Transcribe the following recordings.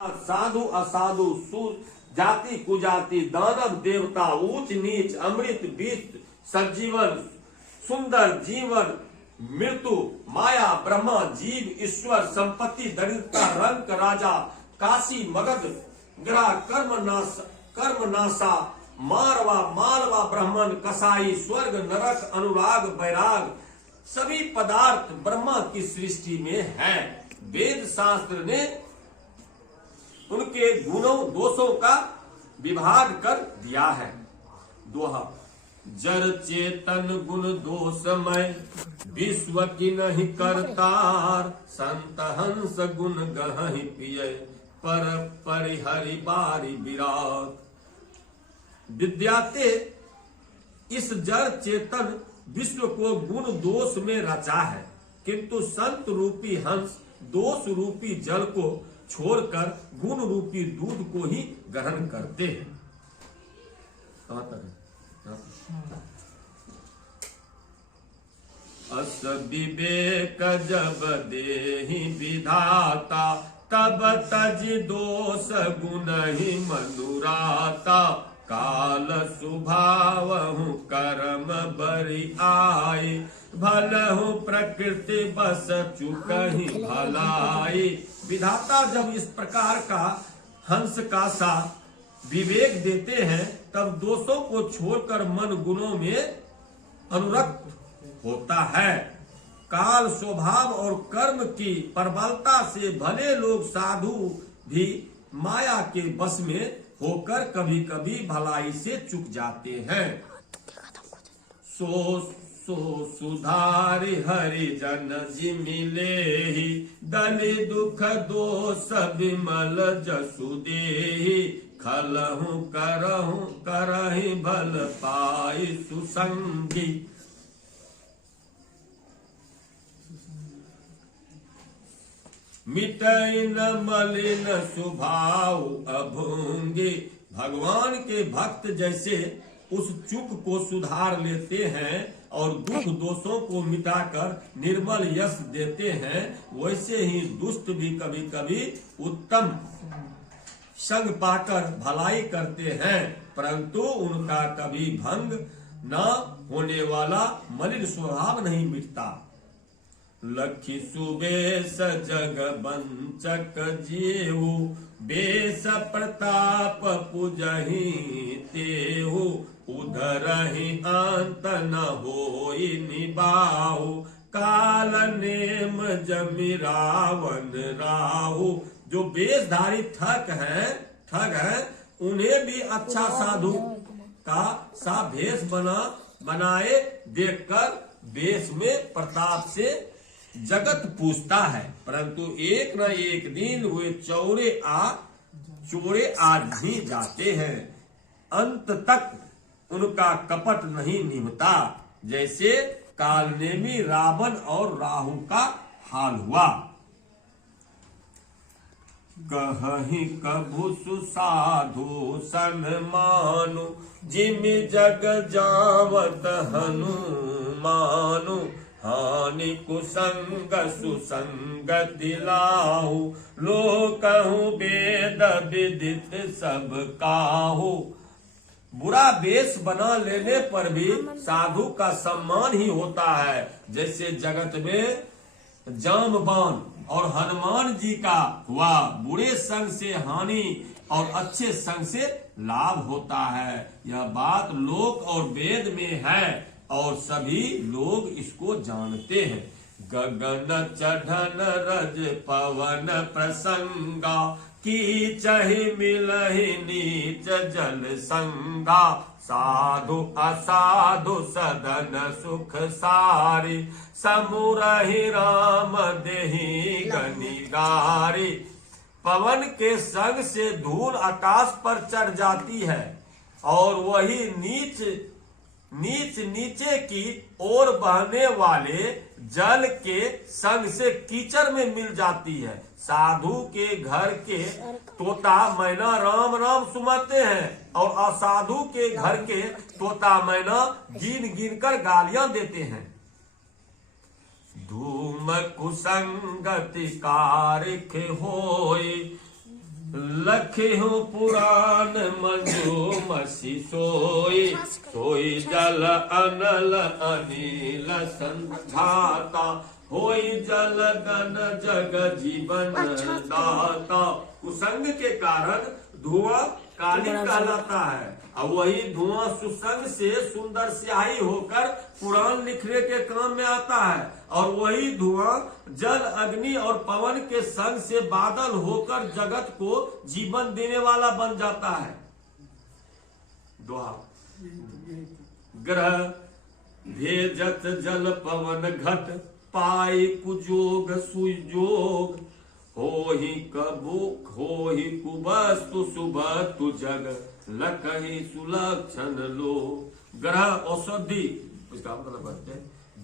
साधु असाधु जाति कुजाति दानव देवता ऊंच नीच अमृत बीज सजीवन सुंदर जीवन मृत्यु माया ब्रह्मा जीव ईश्वर संपत्ति दरिद्रता रंक राजा काशी मगध ग्रह कर्म नासा मारवा मालवा ब्राह्मण कसाई स्वर्ग नरक अनुराग वैराग सभी पदार्थ ब्रह्मा की सृष्टि में है। वेद शास्त्र ने उनके गुणों दोषों का विभाग कर दिया है। दोहा जर चेतन गुण दोषमय विश्व की नहीं करतार संत हंस गुण गहि पिय पर परिहरि बारी विराट। विद्याते इस जड़ चेतन विश्व को गुण दोष में रचा है, किंतु संत रूपी हंस दोष रूपी जल को छोड़कर गुण रूपी दूध को ही ग्रहण करते हैं। कहां तक है? अस विवेक जब देहि विधाता तब तज दोष गुण ही मनुराता। काल सुभावहु कर्म बरि आए भलहु प्रकृति बस चुकहि भलाई। विधाता जब इस प्रकार का हंस का सा विवेक देते हैं तब दोषों को छोड़कर मन गुणों में अनुरक्त होता है। काल स्वभाव और कर्म की प्रबलता से भले लोग साधु भी माया के बस में होकर कभी कभी भलाई से चूक जाते हैं। सो सुधारि हरि जन जी मिले ही दलि दुख दोष विमल जसु देहि। खलहु करहि भल पाई सुसंगी। मिटै न मलिन स्वभाव अभंगी। भगवान के भक्त जैसे उस चूक को सुधार लेते हैं और दुख दोषों को मिटाकर निर्मल यश देते हैं, वैसे ही दुष्ट भी कभी कभी उत्तम संग पाकर भलाई करते हैं, परंतु उनका कभी भंग न होने वाला मलिन स्वभाव नहीं मिटता। लखी सुबेश जग बंचक जेहु बेस प्रताप पुजहि तेहु। उधरहि अंत न होई निबाहु काल नेम जमि रावण राहु। जो वेशधारी ठग हैं उन्हें भी अच्छा साधु का सा भेष बनाए देखकर वेश में प्रताप से जगत पूछता है, परंतु एक न एक दिन वे चोरे आज भी जाते हैं। अंत तक उनका कपट नहीं निभता, जैसे कालनेमी रावण और राहु का हाल हुआ। कहि कभु सुसाधु सन मानु जिमि जग जावत हनुमानु। हानि कुसंग सुसंग दिलाहु लोकहु वेद विदित सब काहु। बुरा वेश बना लेने पर भी साधु का सम्मान ही होता है, जैसे जगत में जामबान और हनुमान जी का हुआ। बुरे संग से हानि और अच्छे संग से लाभ होता है। यह बात लोक और वेद में है और सभी लोग इसको जानते हैं। गगन चढ़न रज पवन प्रसंगा कीचहि मिलहि नीच जल संगा। साधु असाधु सदन सुख सारी समुरहि राम देहि गनिगारी। पवन के संग से धूल आकाश पर चढ़ जाती है और वही नीचे की ओर बहने वाले जल के संग से कीचड़ में मिल जाती है। साधु के घर के तोता मैना राम राम सुनाते हैं और असाधु के घर के तोता मैना गिन कर गालियां देते हैं। धूम कुसंगति कारिख होई लखियो पुराण मंजू मसी सोई सोई जल अनल अनिल संधाता होई जल गन जग जीवन दाता। कुसंग के कारण धुआं काली कहलाता है और वही धुआं सुसंग से सुंदर स्याही होकर पुराण लिखने के काम में आता है और वही धुआं जल अग्नि और पवन के संग से बादल होकर जगत को जीवन देने वाला बन जाता है। दोहा ग्रह भेजत जल पवन घट पाई कुजोग सुजोग हो ही कबुक हो ही कुबस्तु सुबह तु जग लकही सुलक्षण लो। ग्रह औषधि इसका मतलब है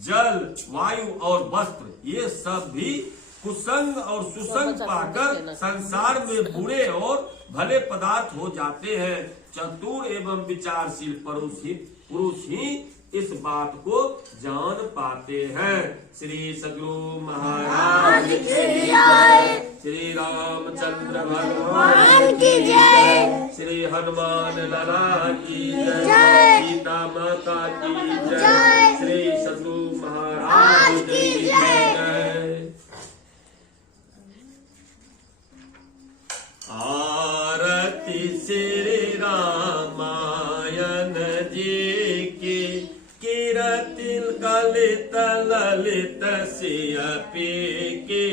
जल वायु और वस्त्र ये सब भी कुसंग और सुसंग पाकर संसार में बुरे और भले पदार्थ हो जाते हैं। चतुर एवं विचारशील पुरुष ही इस बात को जान पाते हैं। श्री सद्गुरु महाराज की जय, श्री रामचंद्र भगवान की जय, श्री हनुमान लाला की जय, सीता माता की जय, श्री सद्गुरु महाराज की जय। आरती श्री रामायण जी की कीर्ति कलित ललित सियपी की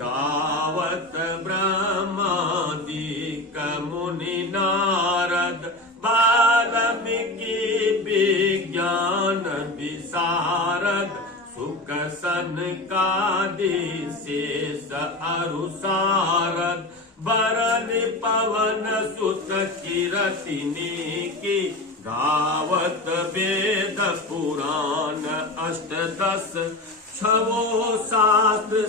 गावत ब्रह्मादिक मुनि नारद वाल्मीकि विज्ञान विशारद सुख सनकादि शेष अरुसारद वरन पवन सुत कीरतिनी की गावत वेद पुराण अष्टदश छवो शास्त्र